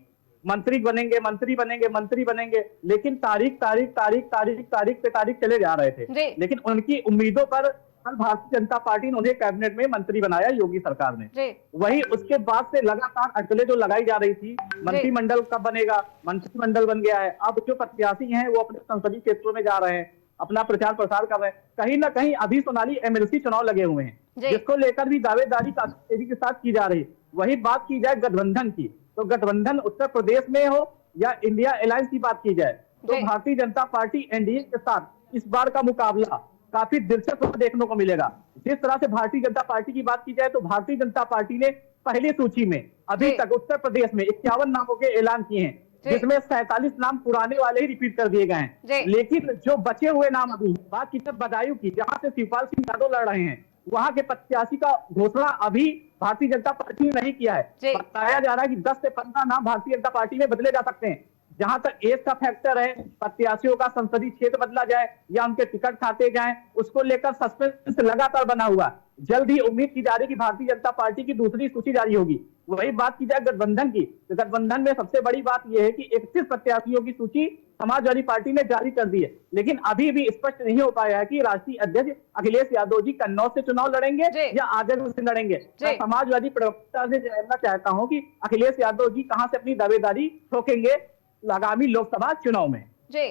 मंत्री बनेंगे मंत्री बनेंगे मंत्री बनेंगे, लेकिन तारीख पे तारीख चले जा रहे थे। लेकिन उनकी उम्मीदों पर कल भारतीय जनता पार्टी ने उन्हें कैबिनेट में मंत्री बनाया योगी सरकार ने। वही उसके बाद से लगातार अटकलें जो लगाई जा रही थी, मंत्रिमंडल कब बनेगा, मंत्रिमंडल बन गया है। अब जो प्रत्याशी हैं वो अपने संसदीय क्षेत्रों में जा रहे हैं, अपना प्रचार प्रसार कर रहे हैं। कहीं ना कहीं अभी सोनाली एमएलसी चुनाव लगे हुए हैं, जिसको लेकर भी दावेदारी काफी तेजी के साथ की जा रही। वही बात की जाए गठबंधन की, तो गठबंधन उत्तर प्रदेश में हो या इंडिया अलायंस की बात की जाए, तो भारतीय जनता पार्टी एनडीए के साथ इस बार का मुकाबला काफी दिलचस्प देखने को मिलेगा। जिस तरह से भारतीय जनता पार्टी की बात की जाए तो भारतीय जनता पार्टी ने पहली सूची में अभी तक उत्तर प्रदेश में 51 नामों के ऐलान किए हैं, जिसमें 47 नाम पुराने वाले ही रिपीट कर दिए गए हैं। लेकिन जो बचे हुए नाम, अभी बात की जब बदायूं की, जहां से शिवपाल सिंह यादव लड़ रहे हैं, वहां के प्रत्याशी का घोषणा अभी भारतीय जनता पार्टी ने नहीं किया है। बताया जा रहा है कि 10 से 15 नाम भारतीय जनता पार्टी में बदले जा सकते हैं। जहां तक एज का फैक्टर है, प्रत्याशियों का संसदीय क्षेत्र बदला जाए या उनके टिकट काटे जाएं, उसको लेकर सस्पेंस लगातार बना हुआ। जल्द ही उम्मीद की जा रही है कि भारतीय जनता पार्टी की दूसरी सूची जारी होगी। वही बात की जाए गठबंधन की, तो गठबंधन में सबसे बड़ी बात यह है कि 31 प्रत्याशियों की सूची समाजवादी पार्टी ने जारी कर दी है, लेकिन अभी भी स्पष्ट नहीं हो पाया है कि राष्ट्रीय अध्यक्ष अखिलेश यादव जी कन्नौज से चुनाव लड़ेंगे या आजमगढ़ से लड़ेंगे। मैं समाजवादी प्रवक्ता से जानना चाहता हूं कि अखिलेश यादव जी कहां से अपनी दावेदारी ठोकेंगे आगामी लोकसभा चुनाव में। जी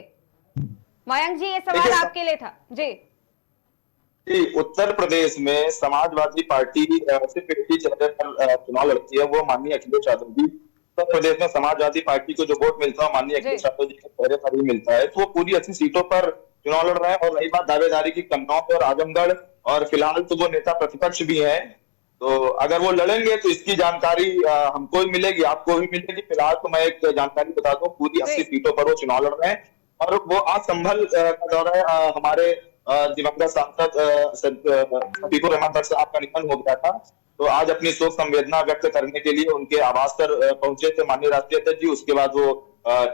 मयंक जी, ये सवाल आपके लिए था। जी उत्तर प्रदेश में समाजवादी पार्टी सिर्फ एक ही चेहरे पर चुनाव लड़ती है, वो माननीय अखिलेश यादव जी। उत्तर प्रदेश में समाजवादी पार्टी को जो वोट मिलता है माननीय अखिलेश यादव जी के चेहरे पर ही मिलता है। तो वो पूरी 80 सीटों पर चुनाव लड़ रहे हैं। और रही बात दावेदारी की, कन्नौज और आजमगढ़, और फिलहाल तो वो नेता प्रतिपक्ष भी हैं, तो अगर वो लड़ेंगे तो इसकी जानकारी हमको भी मिलेगी, आपको भी मिलेगी। फिलहाल तो मैं एक जानकारी बता दूं, पूरी 80 सीटों पर वो चुनाव लड़ रहे हैं। और वो आज संभल का दौरा है। हमारे दिवंगत सांसद शफीकुर रहमान भट्ट साहब का निधन हो गया था, तो आज अपनी शोक संवेदना व्यक्त करने के लिए उनके आवास पर पहुंचे थे माननीय राष्ट्रीय अध्यक्ष जी। उसके बाद वो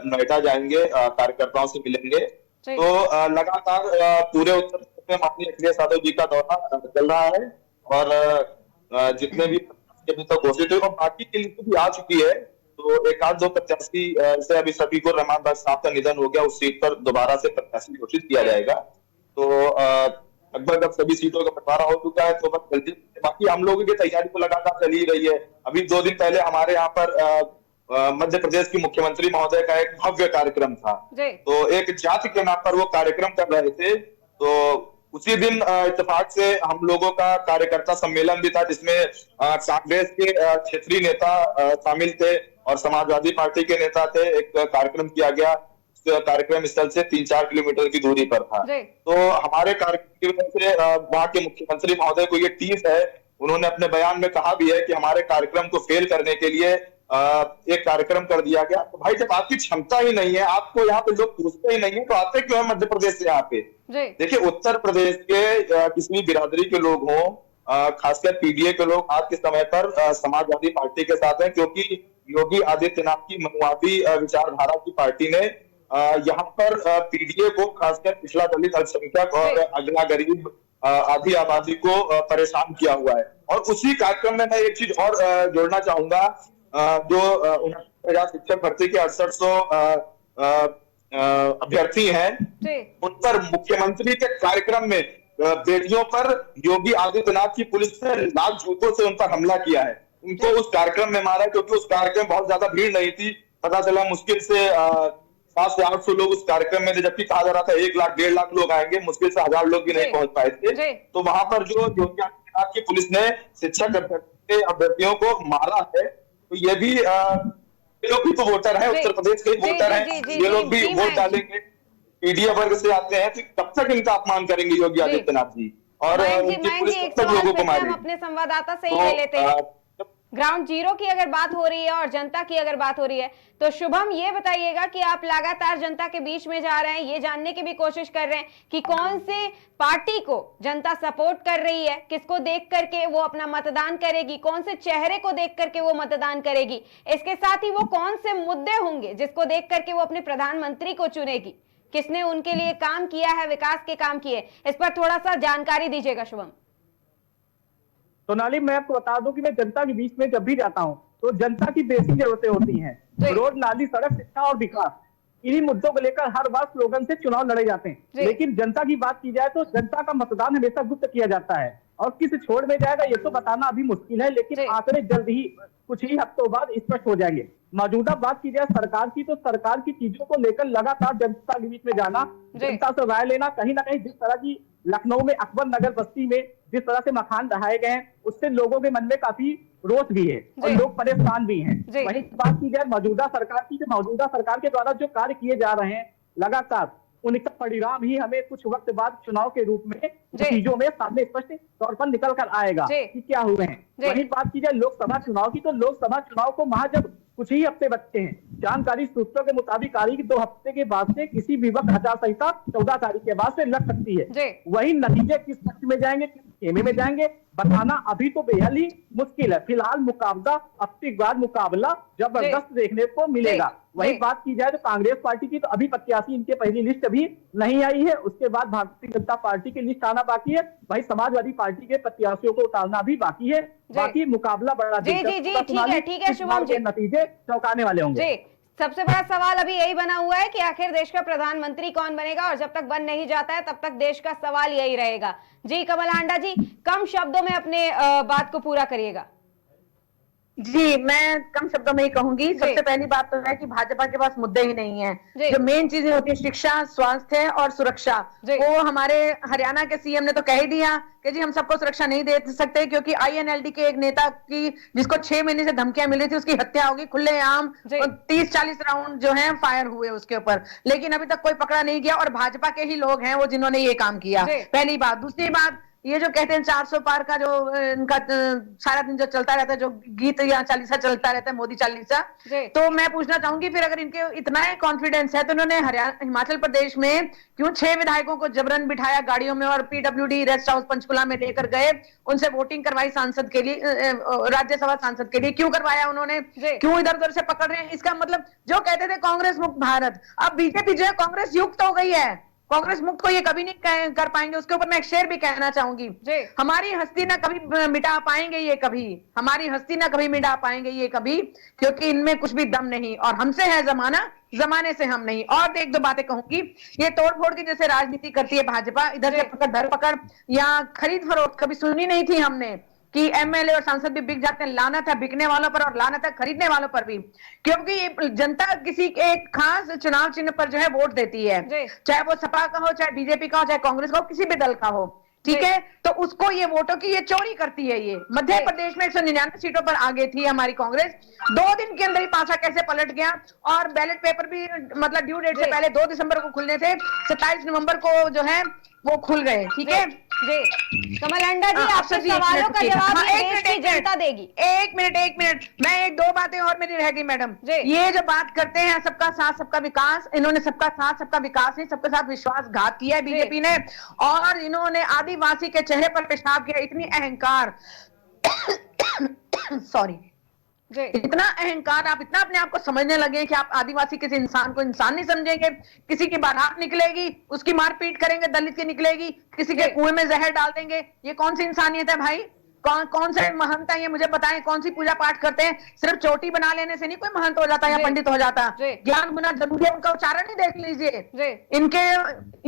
नोएडा जाएंगे, कार्यकर्ताओं से मिलेंगे। तो लगातार पूरे उत्तर प्रदेश में माननीय अखिलेश यादव जी का दौरा चल रहा है। और जितने भी अभी तक घोषित हुए और बाकी की लिस्ट भी आ चुकी है, तो एक आध दो प्रत्याशी से अभी शफीकुर रहमान भट्ट साहब का निधन हो गया, उस सीट पर दोबारा से प्रत्याशी घोषित किया जाएगा। तो लगभग अब सभी सीटों का बंटवारा हो चुका है, तो बस जल्दी बाकी हम लोगों की तैयारी तो लगातार चल ही रही है। अभी 2 दिन पहले हमारे यहाँ पर मध्य प्रदेश की मुख्यमंत्री महोदय का एक भव्य कार्यक्रम था, तो एक जाति के नाम पर वो कार्यक्रम कर रहे थे। तो उसी दिन इत्तेफाक से हम लोगों का कार्यकर्ता सम्मेलन भी था, जिसमें कांग्रेस के क्षेत्रीय नेता शामिल थे और समाजवादी पार्टी के नेता थे। एक कार्यक्रम किया गया, कार्यक्रम स्थल से 3-4 किलोमीटर की दूरी पर था। तो हमारे कार्यक्रम की वजह से वहां के मुख्यमंत्री महोदय को ये टीस है, उन्होंने अपने बयान में कहा भी है कि हमारे कार्यक्रम को फेल करने के लिए एक कार्यक्रम कर दिया गया। तो भाई जब आपकी क्षमता ही नहीं है, आपको यहाँ पे लोग पूछते ही नहीं है, तो आते क्यों है मध्य प्रदेश से यहाँ पे? देखिए, उत्तर प्रदेश के किसी भी बिरादरी के लोग हों, खासकर पीडीए के लोग आज के समय पर समाजवादी पार्टी के साथ हैं, क्योंकि योगी आदित्यनाथ की मनुवादी विचारधारा की पार्टी ने यहाँ पर पीडीए को, खासकर पिछड़ा दलित अल्पसंख्यक और अगला गरीब आधी आबादी को परेशान किया हुआ है। और उसी कार्यक्रम में मैं एक चीज और जोड़ना चाहूंगा, जो 69,000 शिक्षक भर्ती के 6800 अभ्यर्थी हैं, उन पर मुख्यमंत्री के कार्यक्रम में बेटियों पर योगी आदित्यनाथ की पुलिस ने लाख जूतों से उन पर हमला किया है। उनको उस कार्यक्रम में मारा, क्योंकि उस कार्यक्रम में बहुत ज्यादा भीड़ नहीं थी। पता चला मुश्किल से 700 से 800 लोग उस कार्यक्रम में थे, जबकि कहा जा रहा था 1 लाख 1.5 लाख लोग आएंगे, मुश्किल से 1000 लोग भी नहीं पहुंच पाए थे। तो वहां पर जो योगी आदित्यनाथ की पुलिस ने शिक्षक अभ्यर्थियों को मारा है, तो ये भी ये लोग भी तो वोटर है, उत्तर प्रदेश के वोटर है, ये लोग भी वोट डालेंगे, पीडीए वर्ग से आते हैं, तो कब तक इनका अपमान करेंगे योगी आदित्यनाथ जी? और उनकी पुलिस कब तक लोगों को मारेगी? अपने संवाददाता से ही ले लेते हैं। ग्राउंड जीरो की अगर बात हो रही है और जनता की अगर बात हो रही है, तो शुभम ये बताइएगा कि आप लगातार जनता के बीच में जा रहे हैं, ये जानने की भी कोशिश कर रहे हैं कि कौन से पार्टी को जनता सपोर्ट कर रही है, किसको देख करके वो अपना मतदान करेगी, कौन से चेहरे को देख करके वो मतदान करेगी, इसके साथ ही वो कौन से मुद्दे होंगे जिसको देख करके वो अपने प्रधानमंत्री को चुनेगी, किसने उनके लिए काम किया है, विकास के काम किए, इस पर थोड़ा सा जानकारी दीजिएगा शुभम। सोनाली, मैं आपको बता दूं कि मैं जनता के बीच में जब भी जाता हूं, तो जनता की बेसिक जरूरतें होती हैं, रोड, नाली, सड़क, शिक्षा और विकास। इन्हीं मुद्दों को लेकर हर बार स्लोगन से चुनाव लड़े जाते हैं। लेकिन जनता की बात की जाए तो जनता का मतदान हमेशा गुप्त किया जाता है, और किस छोड़ में जाएगा ये तो बताना अभी मुश्किल है, लेकिन आंकड़े जल्द ही कुछ ही हफ्तों बाद स्पष्ट हो जाएंगे। मौजूदा बात की जाए सरकार की, तो सरकार की चीजों को लेकर लगातार जनता के बीच में जाना, जनता से राय लेना, कहीं ना कहीं जिस तरह की लखनऊ में अकबर नगर बस्ती में जिस तरह से मकान ढहाए गए हैं, उससे लोगों के मन में काफी रोष भी है और लोग परेशान भी हैं। वहीं बात की जाए मौजूदा सरकार की, तो मौजूदा सरकार के द्वारा जो कार्य किए जा रहे हैं लगातार, उनका परिणाम ही हमें कुछ वक्त बाद चुनाव के रूप में चीजों में सामने स्पष्ट तौर पर निकल कर आएगा कि क्या हुए हैं। वहीं बात की जाए लोकसभा चुनाव की, तो लोकसभा चुनाव को महाजब कुछ ही हफ्ते बचते हैं। जानकारी सूत्रों के मुताबिक आ रही 2 हफ्ते के बाद से किसी भी वक्त आचार संहिता 14 तारीख के बाद से लग सकती है। वही नतीजे किस पक्ष में जाएंगे, किस खेमे में जाएंगे, बताना अभी तो बेहद ही मुश्किल है। फिलहाल मुकाबला अब की बार मुकाबला जबरदस्त देखने को मिलेगा। वही बात की जाए तो कांग्रेस पार्टी की तो अभी प्रत्याशी इनके पहली लिस्ट अभी नहीं आई है, उसके बाद भारतीय जनता पार्टी की लिस्ट आना बाकी है। वही समाजवादी पार्टी के प्रत्याशियों को उतारना भी बाकी है। बाकी मुकाबला बड़ा ठीक है शुभम जी, नतीजे चौंकाने वाले होंगे। सबसे बड़ा सवाल अभी यही बना हुआ है कि आखिर देश का प्रधानमंत्री कौन बनेगा, और जब तक बन नहीं जाता है तब तक देश का सवाल यही रहेगा। जी कमल हांडा जी, कम शब्दों में अपने बात को पूरा करिएगा। जी, मैं कम शब्दों में ही कहूंगी। सबसे पहली बात तो है कि भाजपा के पास मुद्दे ही नहीं है। जो मेन चीजें होती है शिक्षा, स्वास्थ्य और सुरक्षा, वो हमारे हरियाणा के सीएम ने तो कह ही दिया कि जी हम सबको सुरक्षा नहीं दे सकते, क्योंकि आईएनएलडी के एक नेता की जिसको 6 महीने से धमकियां मिली थी, उसकी हत्या होगी खुलेआम। 30-40 राउंड जो है फायर हुए उसके ऊपर, लेकिन अभी तक कोई पकड़ा नहीं गया, और भाजपा के ही लोग हैं वो जिन्होंने ये काम किया। पहली बात। दूसरी बात, ये जो कहते हैं 400 पार का जो इनका सारा दिन जो चलता रहता है, जो गीत या चालीसा चलता रहता है, मोदी चालीसा, तो मैं पूछना चाहूंगी फिर अगर इनके इतना कॉन्फिडेंस है तो इन्होंने हिमाचल प्रदेश में क्यों 6 विधायकों को जबरन बिठाया गाड़ियों में और पीडब्ल्यूडी रेस्ट हाउस पंचकुला में लेकर गए, उनसे वोटिंग करवाई सांसद के लिए, राज्यसभा सांसद के लिए क्यों करवाया उन्होंने, क्यों इधर उधर से पकड़ रहे हैं? इसका मतलब जो कहते थे कांग्रेस मुक्त भारत, अब बीजेपी जो है कांग्रेस युक्त हो गई है। कांग्रेस मुक्त को ये कभी नहीं कर पाएंगे। उसके ऊपर मैं एक शेर भी कहना चाहूंगी, हमारी हस्ती ना कभी मिटा पाएंगे ये कभी, हमारी हस्ती ना कभी मिटा पाएंगे ये कभी, क्योंकि इनमें कुछ भी दम नहीं, और हमसे है जमाना, जमाने से हम नहीं। और एक दो बातें कहूंगी, ये तोड़ फोड़ की जैसे राजनीति करती है भाजपा, इधर से पकड़ धर पकड़ या खरीद फरोख्त कभी सुनी नहीं थी हमने कि एमएलए और सांसद भी बिक जाते हैं। लानत है बिकने वालों पर और लानत है खरीदने वालों पर भी, क्योंकि जनता किसी एक खास चुनाव चिन्ह पर जो है वोट देती है, चाहे वो सपा का हो, चाहे बीजेपी का हो, चाहे कांग्रेस का हो, किसी भी दल का हो, ठीक है? तो उसको ये वोटों की ये चोरी करती है। ये मध्य प्रदेश में 199 सीटों पर आगे थी हमारी कांग्रेस, 2 दिन के अंदर ही पासा कैसे पलट गया, और बैलेट पेपर भी मतलब ड्यू डेट से पहले 2 दिसंबर को खुलने थे, 27 नवंबर को जो है वो खुल गए। ठीक है जी कमल हांडा जी, आपके सवालों का जवाब देश की जनता देगी। एक मिनट, मैं एक दो बातें और मेरी रह गई मैडम। ये जो बात करते हैं सबका साथ सबका विकास, इन्होंने सबका साथ सबका विकास नहीं, सबके साथ विश्वासघात किया है बीजेपी ने, और इन्होंने आदिवासी के चेहरे पर पेशाब किया। इतनी अहंकार सॉरी इतना अहंकार, आप इतना अपने आप को समझने लगे कि आप आदिवासी किसी इंसान को इंसान नहीं समझेंगे। किसी की बारात निकलेगी उसकी मारपीट करेंगे, दलित की निकलेगी किसी के कुएं में जहर डाल देंगे। ये कौन सी इंसानियत है भाई? कौन से महंत है ये मुझे बताएं, कौन सी पूजा पाठ करते हैं? सिर्फ चोटी बना लेने से नहीं कोई महंत हो जाता या पंडित हो जाता। ज्ञान होना जरूरी है। उनका उच्चारण ही देख लीजिए, इनके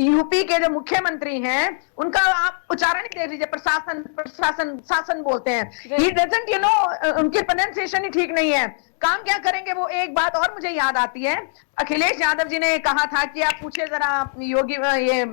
यूपी के जो मुख्यमंत्री हैं उनका आप उच्चारण ही देख लीजिए, शासन बोलते हैं। ही डजंट यू नो, उनकी प्रोनाउंसिएशन ही ठीक नहीं है। काम क्या करेंगे वो? एक बात और मुझे याद आती है, अखिलेश यादव जी ने कहा था कि आप पूछे जरा योगी, ये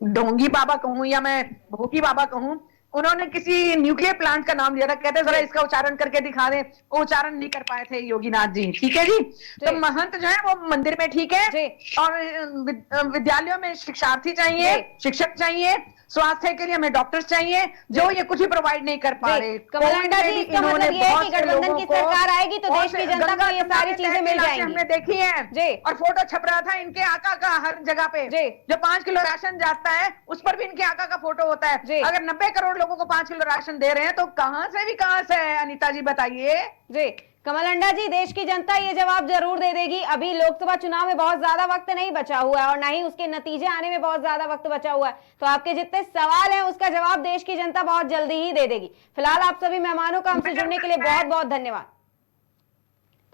ढोंगी बाबा कहूं या मैं भोगी बाबा कहूं, उन्होंने किसी न्यूक्लियर प्लांट का नाम लिया था, कहते जरा इसका उच्चारण करके दिखा दें, वो उच्चारण नहीं कर पाए थे योगीनाथ जी। ठीक है जी, तो महंत जो है वो मंदिर में ठीक है, और विद्यालयों में शिक्षार्थी चाहिए, शिक्षक चाहिए, स्वास्थ्य के लिए हमें डॉक्टर्स चाहिए, जो ये कुछ भी प्रोवाइड नहीं कर पा रहे। कमल हांडा जी, इसका मतलब ये है कि गठबंधन की सरकार आएगी तो देश की जनता को ये सारी चीजें मिल जाएंगी। हमने देखी है, और फोटो छप रहा था इनके आका का हर जगह पे, जो 5 किलो राशन जाता है उस पर भी इनके आका का फोटो होता है। अगर 90 करोड़ लोगों को 5 किलो राशन दे रहे हैं तो कहां से विकास है? अनीता जी बताइए। जी कमल हांडा जी, देश की जनता ये जवाब जरूर दे देगी। अभी लोकसभा चुनाव में बहुत ज्यादा वक्त नहीं बचा हुआ है और ना ही उसके नतीजे आने में बहुत ज्यादा वक्त बचा हुआ है, तो आपके जितने सवाल हैं उसका जवाब देश की जनता बहुत जल्दी ही दे देगी। फिलहाल आप सभी मेहमानों का हमसे जुड़ने के लिए बहुत बहुत धन्यवाद।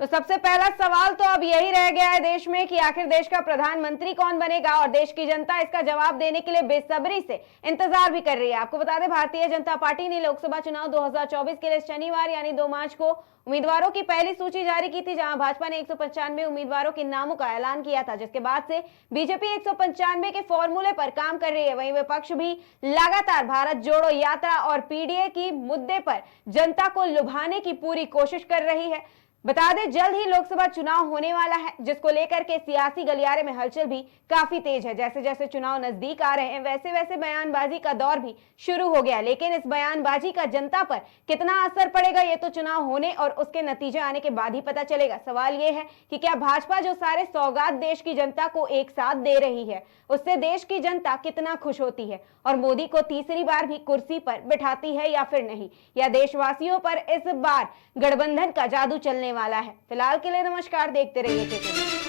तो सबसे पहला सवाल तो अब यही रह गया है देश में कि आखिर देश का प्रधानमंत्री कौन बनेगा, और देश की जनता इसका जवाब देने के लिए बेसब्री से इंतजार भी कर रही है। आपको बता दें, भारतीय जनता पार्टी ने लोकसभा चुनाव 2024 के लिए शनिवार यानी 2 मार्च को उम्मीदवारों की पहली सूची जारी की थी, जहां भाजपा ने 195 उम्मीदवारों के नामों का ऐलान किया था, जिसके बाद से बीजेपी 195 के फॉर्मूले पर काम कर रही है। वहीं विपक्ष भी लगातार भारत जोड़ो यात्रा और पीडीए की मुद्दे पर जनता को लुभाने की पूरी कोशिश कर रही है। बता दें जल्द ही लोकसभा चुनाव होने वाला है, जिसको लेकर के सियासी गलियारे में हलचल भी काफी तेज है। जैसे जैसे चुनाव नजदीक आ रहे हैं वैसे वैसे बयानबाजी का दौर भी शुरू हो गया, लेकिन इस बयानबाजी का जनता पर कितना असर पड़ेगा ये तो चुनाव होने और उसके नतीजे आने के बाद ही पता चलेगा। सवाल ये है कि क्या भाजपा जो सारे सौगात देश की जनता को एक साथ दे रही है उससे देश की जनता कितना खुश होती है और मोदी को तीसरी बार भी कुर्सी पर बिठाती है या फिर नहीं, या देशवासियों पर इस बार गठबंधन का जादू चलने वाला है। फिलहाल के लिए नमस्कार, देखते रहिए KKD।